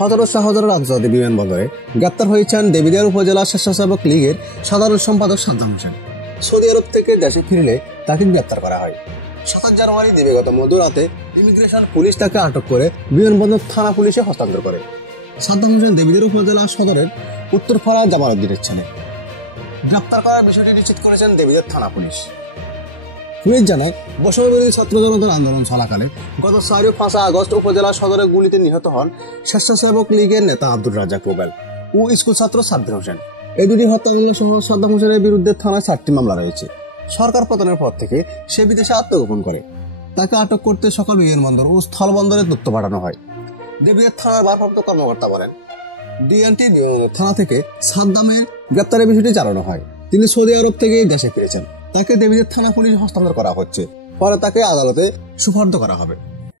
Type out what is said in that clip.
হজরত শাহজালাল আন্তর্জাতিক বিমানবন্দরে গ্রেপ্তার হয়েছেন দেবিদ্বার উপজেলা স্বেচ্ছাসেবক লীগের সাধারণ সম্পাদক সাদ্দাম হোসেন। সৌদি আরব থেকে দেশে ফিরলে তাকে গ্রেপ্তার করা হয়। ৭ জানুয়ারি দিবাগত মধ্যরাতে ইমিগ্রেশন পুলিশ তাকে আটক করে বিমানবন্দর থানা পুলিশে হস্তান্তর করে। সাদ্দাম হোসেন দেবিদ্বার উপজেলা সদরের উত্তরপাড়া জামালউদ্দিনের ছেলে। গ্রেপ্তার করার বিষয়টি নিশ্চিত করেছেন দেবিদ্বার থানা পুলিশ। পুলিশ জানায়, বৈষম্যবিরোধী ছাত্র জনতার আন্দোলন চলাকালে গত ৪ ও ৫ আগস্ট উপজেলা সদরে গুলিতে নিহত হন স্বেচ্ছাসেবক লীগের নেতা আব্দুর রাজ্জাক রুবেল ও স্কুল ছাত্র সাব্বির হোসেন। এই দুটি হত্যা মামলা সহ সাদ্দাম হোসেনের বিরুদ্ধে থানায় ৪টি মামলা রয়েছে। সরকার পতনের পর থেকে সে বিদেশে আত্মগোপন করে। তাকে আটক করতে সকল বিমানবন্দর ও স্থলবন্দরে তথ্য পাঠানো হয়। দেবিদ্বার থানার ভারপ্রাপ্ত কর্মকর্তা বলেন, ডিএনটি বিমানবন্দর থানা থেকে সাদ্দামের গ্রেপ্তারের বিষয়টি জানানো হয়। তিনি সৌদি আরব থেকে দেশে ফিরেছেন। তাকে দেবিদ্বার থানা পুলিশ হস্তান্তর করা হচ্ছে। পরে তাকে আদালতে সুপর্দ করা হবে।